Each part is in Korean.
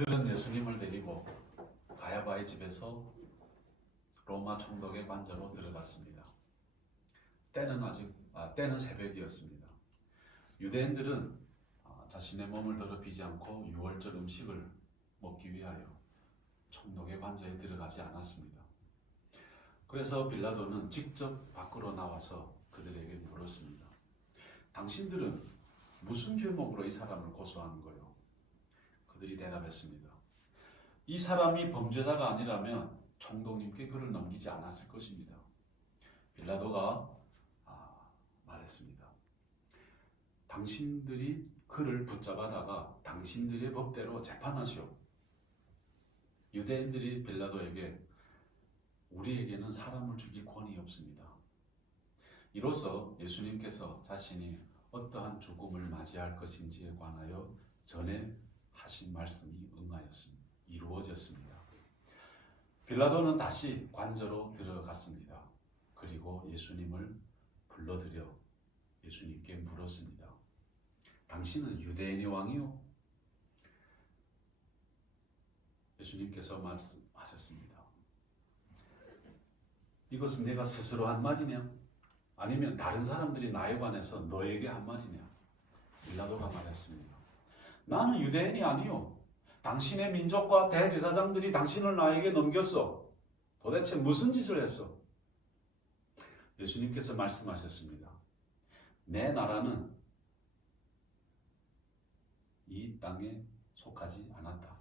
그들은 예수님을 데리고 가야바의 집에서 로마 총독의 관저로 들어갔습니다. 때는 새벽이었습니다. 유대인들은 자신의 몸을 더럽히지 않고 유월절 음식을 먹기 위하여 총독의 관저에 들어가지 않았습니다. 그래서 빌라도는 직접 밖으로 나와서 그들에게 물었습니다. 당신들은 무슨 죄목으로 이 사람을 고소하는 거예요? 그들이 대답했습니다. 이 사람이 범죄자가 아니라면 총독님께 그를 넘기지 않았을 것입니다. 빌라도가 말했습니다. 당신들이 그를 붙잡아다가 당신들의 법대로 재판하시오. 유대인들이 빌라도에게 우리에게는 사람을 죽일 권위 없습니다. 이로써 예수님께서 자신이 어떠한 죽음을 맞이할 것인지에 관하여 전에 하신 말씀이 이루어졌습니다. 빌라도는 다시 관저로 들어갔습니다. 그리고 예수님을 불러들여 예수님께 물었습니다. 당신은 유대인의 왕이요? 예수님께서 말씀하셨습니다. 이것은 내가 스스로 한 말이냐? 아니면 다른 사람들이 나에 관해서 너에게 한 말이냐? 빌라도가 말했습니다. 나는 유대인이 아니요. 당신의 민족과 대제사장들이 당신을 나에게 넘겼어. 도대체 무슨 짓을 했어? 예수님께서 말씀하셨습니다. 내 나라는 이 땅에 속하지 않았다.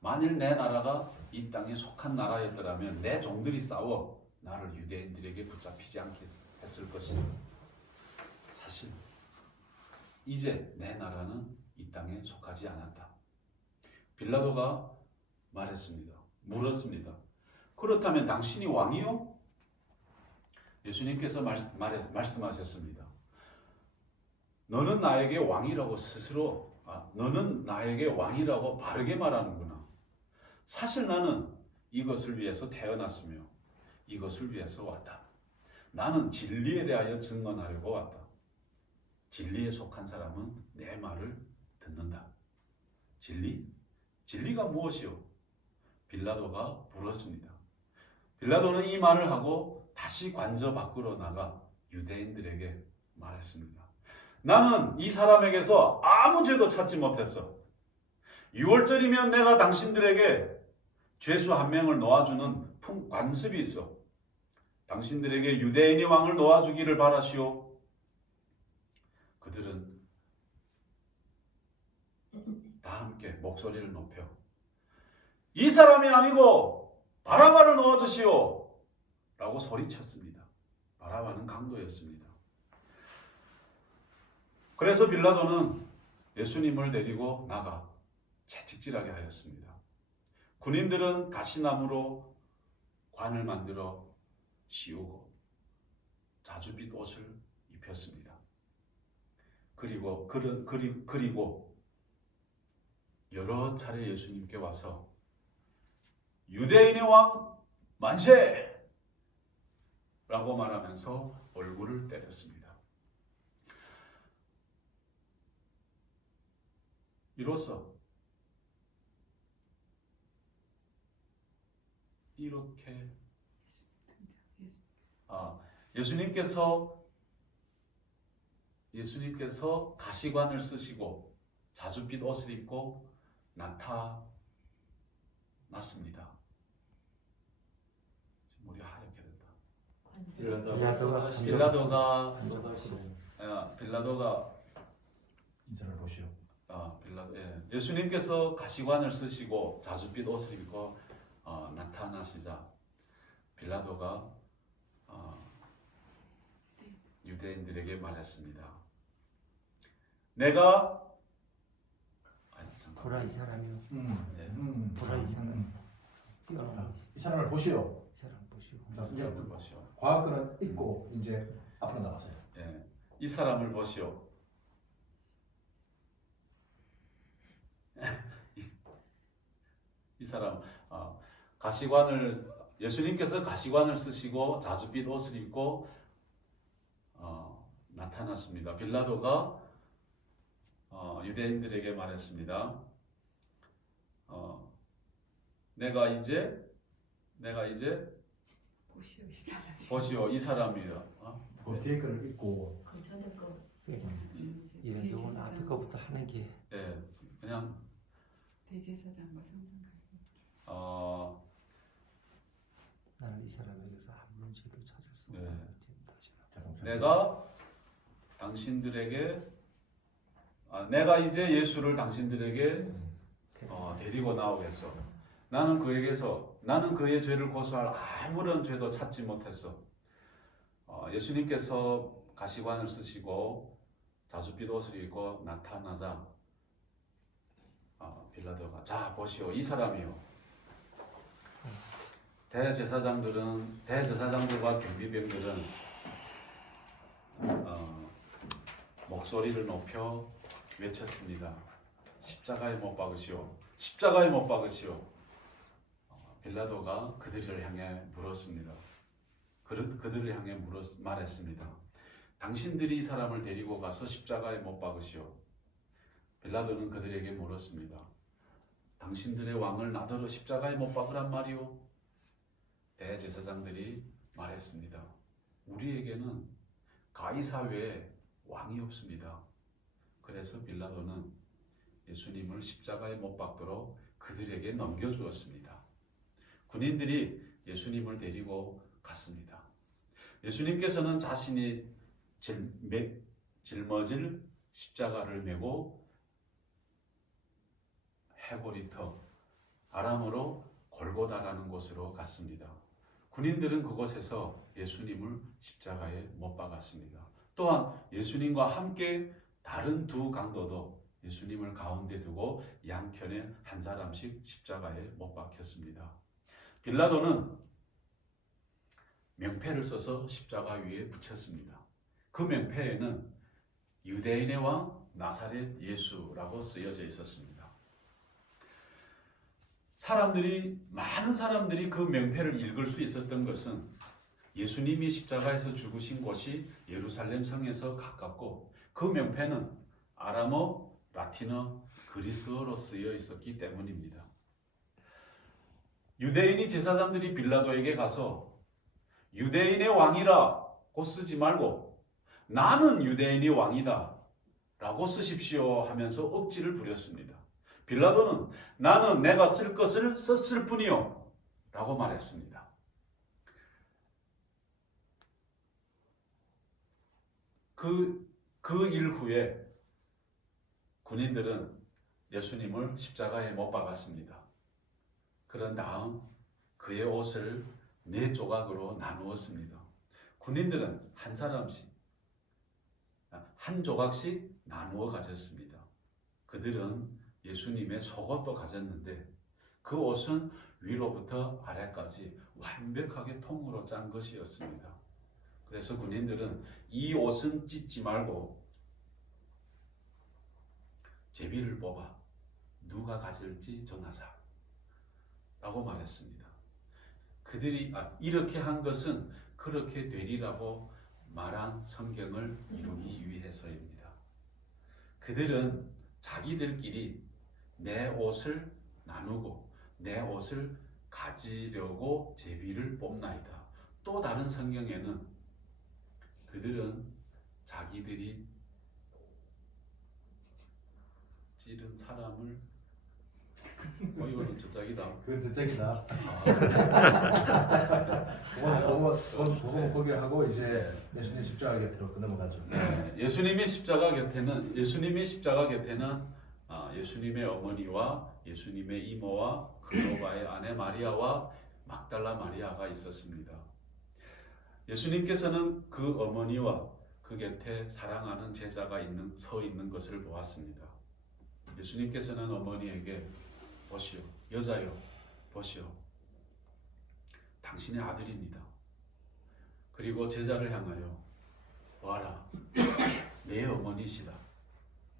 만일 내 나라가 이 땅에 속한 나라였더라면 내 종들이 싸워 나를 유대인들에게 붙잡히지 않게 했을 것이다. 사실 이제 내 나라는 이 땅에 속하지 않았다. 빌라도가 물었습니다. 그렇다면 당신이 왕이요? 예수님께서 말씀하셨습니다. 너는 나에게 왕이라고 바르게 말하는구나. 사실 나는 이것을 위해서 태어났으며 이것을 위해서 왔다. 나는 진리에 대하여 증언하려고 왔다. 진리에 속한 사람은 내 말을 듣는다. 진리가 무엇이요? 빌라도가 물었습니다. 빌라도는 이 말을 하고 다시 관저 밖으로 나가 유대인들에게 말했습니다. 나는 이 사람에게서 아무 죄도 찾지 못했어. 6월절이면 내가 당신들에게 죄수 한 명을 놓아주는 관습이 있어. 당신들에게 유대인의 왕을 놓아주기를 바라시오. 그들은 다 함께 목소리를 높여 이 사람이 아니고 바라바를 놓아주시오 라고 소리쳤습니다. 바라바는 강도였습니다. 그래서 빌라도는 예수님을 데리고 나가 채찍질하게 하였습니다. 군인들은 가시나무로 관을 만들어 씌우고 자주빛 옷을 입혔습니다. 그리고 여러 차례 예수님께 와서 유대인의 왕 만세! 라고 말하면서 얼굴을 때렸습니다. 이로써 이렇게 예수님께서 가시관을 쓰시고 자주빛 옷을 입고 나타났습니다. 지금 머리 하얗게 됐다. 빌라도가 인사를 보시오. 예수님께서 가시관을 쓰시고 자주빛 옷을 입고 나타나시자 빌라도가 유대인들에게 말했습니다. 내가 보라 이 사람이요. 보라 이 사람. 이 사람을 보시오. 이 사람 보시오. 이제 과거는 있고 이제 앞으로 나가세요. 이 사람을 보시오. 이 사람 예수님께서 가시관을 쓰시고 자주빛 옷을 입고 나타났습니다. 빌라도가 유대인들에게 말했습니다. 내가 이제 보시오 이 사람이. 보시오 이 사람이요. 그 뒤에 거를 읽고 그 전에 거 이런 경우는 앞에 거부터 하는 게 예, 그냥 대제사장과 성전가. 나는 이 사람에게서 아무런 죄도 찾을 수 네. 없다. 내가 이제 예수를 당신들에게 데리고 나오겠어. 나는 그의 죄를 고소할 아무런 죄도 찾지 못했어. 예수님께서 가시관을 쓰시고 자줏빛 옷을 입고 나타나자 빌라도가 자 보시오 이 사람이요. 대제사장들과 경비병들은 목소리를 높여 외쳤습니다. 십자가에 못 박으시오. 십자가에 못 박으시오. 빌라도가 그들을 향해 물었습니다. 그들을 향해 말했습니다. 당신들이 이 사람을 데리고 가서 십자가에 못 박으시오. 빌라도는 그들에게 물었습니다. 당신들의 왕을 나더러 십자가에 못 박으란 말이오. 대제사장들이 말했습니다. 우리에게는 가이사 외에 왕이 없습니다. 그래서 빌라도는 예수님을 십자가에 못 박도록 그들에게 넘겨주었습니다. 군인들이 예수님을 데리고 갔습니다. 예수님께서는 자신이 짊어질 십자가를 메고 헤고리터, 아람어로 골고다라는 곳으로 갔습니다. 군인들은 그곳에서 예수님을 십자가에 못 박았습니다. 또한 예수님과 함께 다른 두 강도도 예수님을 가운데 두고 양편에 한 사람씩 십자가에 못 박혔습니다. 빌라도는 명패를 써서 십자가 위에 붙였습니다. 그 명패에는 유대인의 왕 나사렛 예수라고 쓰여져 있었습니다. 많은 사람들이 그 명패를 읽을 수 있었던 것은 예수님이 십자가에서 죽으신 곳이 예루살렘 성에서 가깝고 그 명패는 아람어, 라틴어, 그리스어로 쓰여 있었기 때문입니다. 유대인이 제사장들이 빌라도에게 가서 유대인의 왕이라고 쓰지 말고 나는 유대인의 왕이다 라고 쓰십시오 하면서 억지를 부렸습니다. 빌라도는 나는 내가 쓸 것을 썼을 뿐이요 라고 말했습니다. 그 일 후에 군인들은 예수님을 십자가에 못 박았습니다. 그런 다음 그의 옷을 4조각으로 나누었습니다. 군인들은 한 사람씩 한 조각씩 나누어 가졌습니다. 그들은 예수님의 속옷도 가졌는데 그 옷은 위로부터 아래까지 완벽하게 통으로 짠 것이었습니다. 그래서 군인들은 이 옷은 찢지 말고 제비를 뽑아 누가 가질지 정하자 라고 말했습니다. 그들이 이렇게 한 것은 그렇게 되리라고 말한 성경을 이루기 위해서입니다. 그들은 자기들끼리 내 옷을 나누고 내 옷을 가지려고 제비를 뽑나이다. 또 다른 성경에는 그들은 자기들이 찌른 사람을 이거는 저짝이다. 그건 저짝이다. 그건 거기 하고 이제 예수님 십자가 곁으로 넘어가죠. 예수님의 십자가 곁에는 예수님의 어머니와 예수님의 이모와 클로바의 아내 마리아와 막달라 마리아가 있었습니다. 예수님께서는 그 어머니와 그 곁에 사랑하는 제자가 서 있는 것을 보았습니다. 예수님께서는 어머니에게 보시오, 여자여, 보시오, 당신의 아들입니다. 그리고 제자를 향하여 와라, 내 어머니시다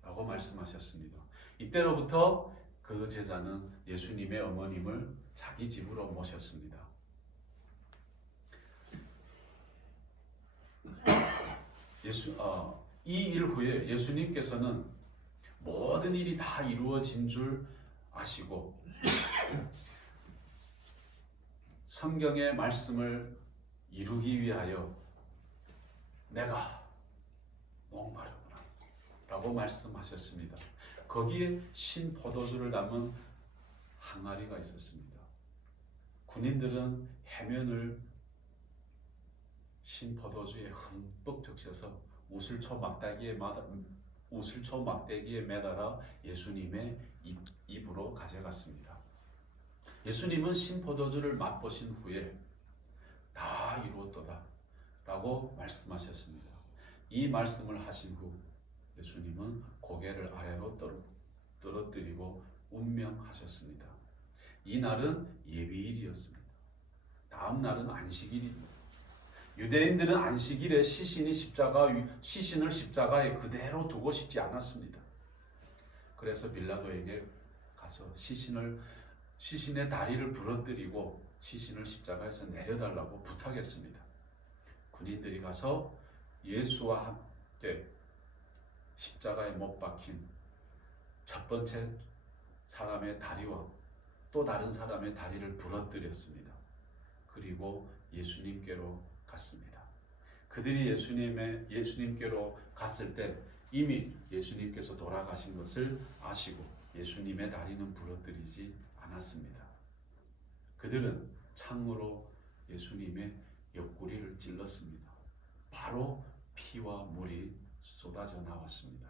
라고 말씀하셨습니다. 이때로부터 그 제자는 예수님의 어머님을 자기 집으로 모셨습니다. 이 일 후에 예수님께서는 모든 일이 다 이루어진 줄 아시고 성경의 말씀을 이루기 위하여 내가 목마르구나 라고 말씀하셨습니다. 거기에 신 포도주를 담은 항아리가 있었습니다. 군인들은 해면을 신 포도주에 흠뻑 적셔서 우슬초 막대기에 매달아 예수님의 입으로 가져갔습니다. 예수님은 신 포도주를 맛보신 후에 다 이루었도다 라고 말씀하셨습니다. 이 말씀을 하신 후 예수님은 고개를 아래로 떨어뜨리고 운명하셨습니다. 이 날은 예비일이었습니다. 다음 날은 안식일입니다. 유대인들은 안식일에 시신을 십자가에 그대로 두고 싶지 않았습니다. 그래서 빌라도에게 가서 시신의 다리를 부러뜨리고 시신을 십자가에서 내려달라고 부탁했습니다. 군인들이 가서 예수와 함께 십자가에 못 박힌 첫 번째 사람의 다리와 또 다른 사람의 다리를 부러뜨렸습니다. 그리고 예수님께로 갔습니다. 그들이 예수님께로 갔을 때 이미 예수님께서 돌아가신 것을 아시고 예수님의 다리는 부러뜨리지 않았습니다. 그들은 창으로 예수님의 옆구리를 찔렀습니다. 바로 피와 물이 쏟아져 나왔습니다.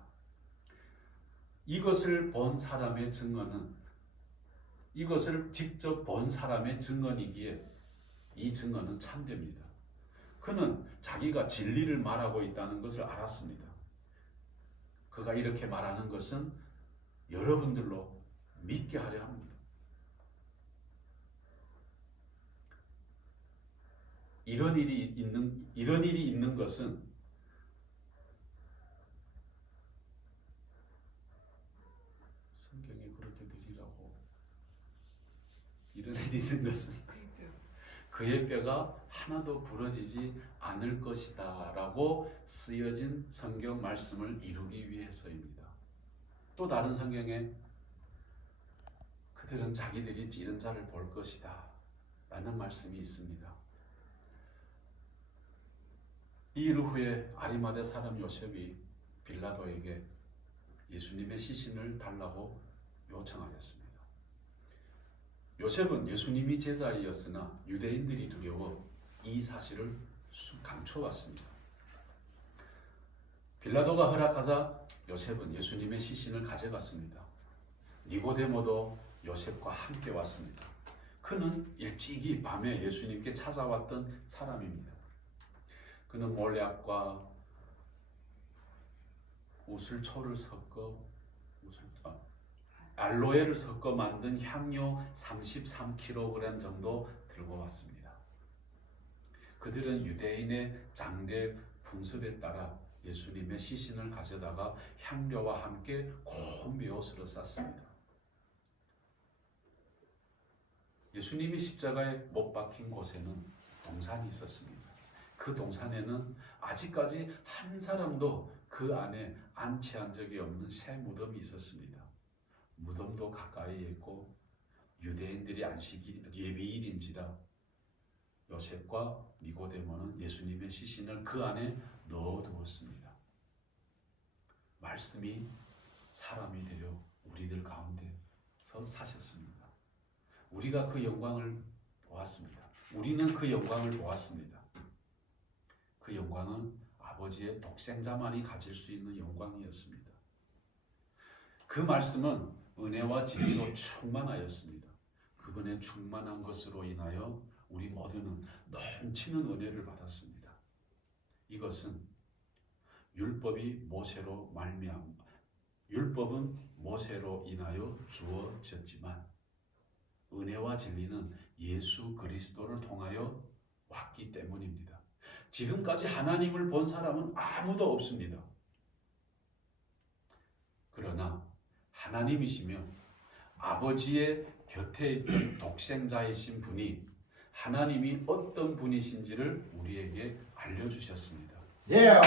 이것을 직접 본 사람의 증언이기에 이 증언은 참됩니다. 그는 자기가 진리를 말하고 있다는 것을 알았습니다. 그가 이렇게 말하는 것은 여러분들로 믿게 하려 합니다. 이런 일이 있는 것은 성경이 그렇게 느리라고 이런 일이 있는 것은 그의 뼈가 하나도 부러지지 않을 것이다 라고 쓰여진 성경 말씀을 이루기 위해서입니다. 또 다른 성경에 그들은 자기들이 찌른 자를 볼 것이다 라는 말씀이 있습니다. 이 일 후에 아리마대 사람 요셉이 빌라도에게 예수님의 시신을 달라고 요청하였습니다. 요셉은 예수님이 제자이었으나 유대인들이 두려워 이 사실을 감춰왔습니다. 빌라도가 허락하자 요셉은 예수님의 시신을 가져갔습니다. 니고데모도 요셉과 함께 왔습니다. 그는 일찍이 밤에 예수님께 찾아왔던 사람입니다. 그는 몰약과 우슬초를 알로에를 섞어 만든 향료 33kg 정도 들고 왔습니다. 그들은 유대인의 장례 풍습에 따라 예수님의 시신을 가져다가 향료와 함께 고운 벼옷으로 쌌습니다. 예수님이 십자가에 못 박힌 곳에는 동산이 있었습니다. 그 동산에는 아직까지 한 사람도 그 안에 안치한 적이 없는 새 무덤이 있었습니다. 무덤도 가까이에 있고 유대인들이 안식일 예비일인지라 요셉과 니고데모는 예수님의 시신을 그 안에 넣어두었습니다. 말씀이 사람이 되어 우리들 가운데서 사셨습니다. 우리가 그 영광을 보았습니다. 우리는 그 영광을 보았습니다. 그 영광은 아버지의 독생자만이 가질 수 있는 영광이었습니다. 그 말씀은 은혜와 진리로 충만하였습니다. 그분의 충만한 것으로 인하여 우리 모두는 넘치는 은혜를 받았습니다. 이것은 율법은 모세로 인하여 주어졌지만 은혜와 진리는 예수 그리스도를 통하여 왔기 때문입니다. 지금까지 하나님을 본 사람은 아무도 없습니다. 그러나 하나님이시며 아버지의 곁에 있던 독생자이신 분이 하나님이 어떤 분이신지를 우리에게 알려주셨습니다. 예.